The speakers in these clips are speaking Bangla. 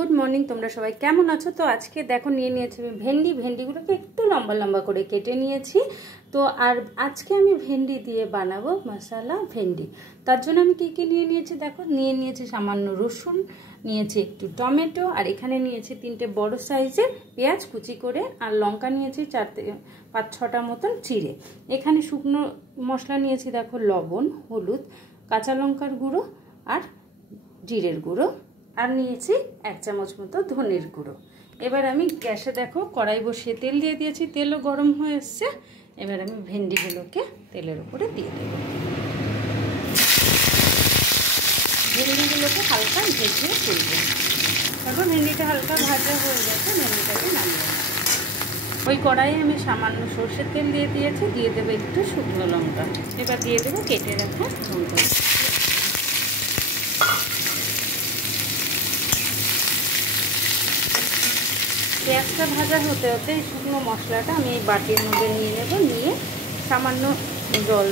गुड मर्निंग তোমরা সবাই কেমন আছো। তো আজকে দেখো নিয়ে নিয়েছি ভেন্ডি। ভেন্ডিগুলোকে একটু লম্বা লম্বা করে কেটে নিয়েছি। তো আর আজকে আমি ভেন্ডি দিয়ে বানাবো মশলা ভেন্ডি। তার জন্য আমি কি কি নিয়ে নিয়েছি দেখো। নিয়ে নিয়েছি সামান্য রসুন, নিয়েছি একটু টমেটো, আর এখানে নিয়েছি 3টে বড় সাইজের পেঁয়াজ কুচি করে, আর লঙ্কা নিয়েছি 4-5-6টা মতন চিড়ে। এখানে শুকনো মশলা নিয়েছি দেখো, লবণ, হলুদ, কাঁচা লঙ্কার গুঁড়ো আর জিরের গুঁড়ো, আর নিয়েছি 1 চামচ মতো ধনের গুঁড়ো। এবার আমি গ্যাসে দেখো কড়াই বসিয়ে তেল দিয়ে দিয়েছি, তেলও গরম হয়ে এসছে। এবার আমি ভেন্ডিগুলোকে তেলের উপরে দিয়ে দেবো। ভেন্ডিগুলোকে হালকা ভেজে তুলবো। তারপর ভেন্ডিটা হালকা ভাজা হয়ে গেছে, ভেন্ডিটাকে নামিয়ে নেব। ওই কড়াইয়ে আমি সামান্য সর্ষের তেল দিয়ে দিয়েছি, দিয়ে দেবো একটু শুকনো লঙ্কা। এবার দিয়ে দেবো কেটে রাখা লঙ্কা। পেঁয়াজটা ভাজা হতে হতে এই শুকনো মশলাটা আমি এই বাটির মধ্যে নিয়ে নেব, নিয়ে সামান্য জল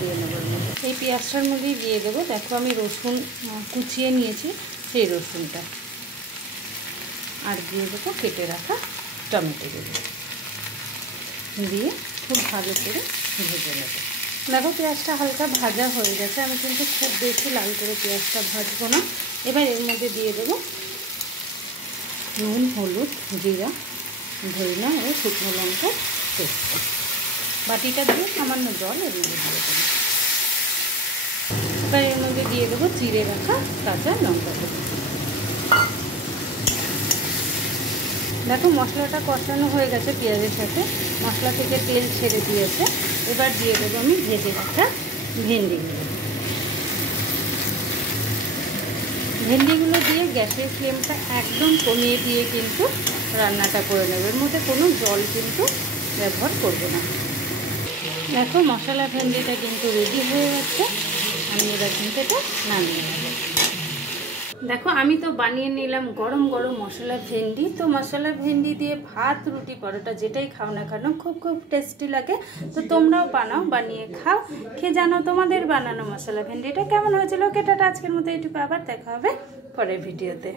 দিয়ে নেব এর মধ্যে। এই পেঁয়াজটার মধ্যেই দিয়ে দেবো। দেখো আমি রসুন কুচিয়ে নিয়েছি, সেই রসুনটা, আর দিয়ে দেবো কেটে রাখা টমেটোগুলো, দিয়ে খুব ভালো করে ভেজে নেব। দেখো পেঁয়াজটা হালকা ভাজা হয়ে গেছে, আমি কিন্তু খুব বেশি লাল করে পেঁয়াজটা ভাজবো না। এবার এর মধ্যে দিয়ে দেবো নুন, হলুদ, জিরা, ধনিয়া ও শুকনো লঙ্কা পেস্ট। বাটিটা দিয়ে সামান্য জল এর মধ্যে দিয়ে দেবো। এবার এর মধ্যে দিয়ে দেবো চিড়ে রাখা কাঁচা লঙ্কা। দেখো মশলাটা কষানো হয়ে গেছে পেঁয়াজের সাথে, মশলা থেকে তেল ছেড়ে দিয়েছে। এবার দিয়ে দেবো আমি ভেজে রাখা ভেন্ডিগুলো দিয়ে গ্যাসের ফ্লেমটা একদম কমিয়ে দিয়ে কিন্তু রান্নাটা করে নেব। এর মধ্যে কোনো জল কিন্তু ব্যবহার করব না। দেখো মশলা ভেন্ডিটা কিন্তু রেডি হয়ে গেছে, আমি এবার কিন্তু এটা নামিয়ে নেব। দেখো আমি তো বানিয়ে নিলাম গরম গরম মশলা ভেন্ডি। তো মশলা ভেন্ডি দিয়ে ভাত, রুটি, পরোটা যেটাই খাও না কেন খুব খুব টেস্টি লাগে। তো তোমরাও বানিয়ে খাও, খেয়ে জানো তোমাদের বানানো মশলা ভেন্ডিটা কেমন হয়েছিল। কেটাটা আজকের মতো এইটুকু, আবার দেখা হবে পরের ভিডিওতে।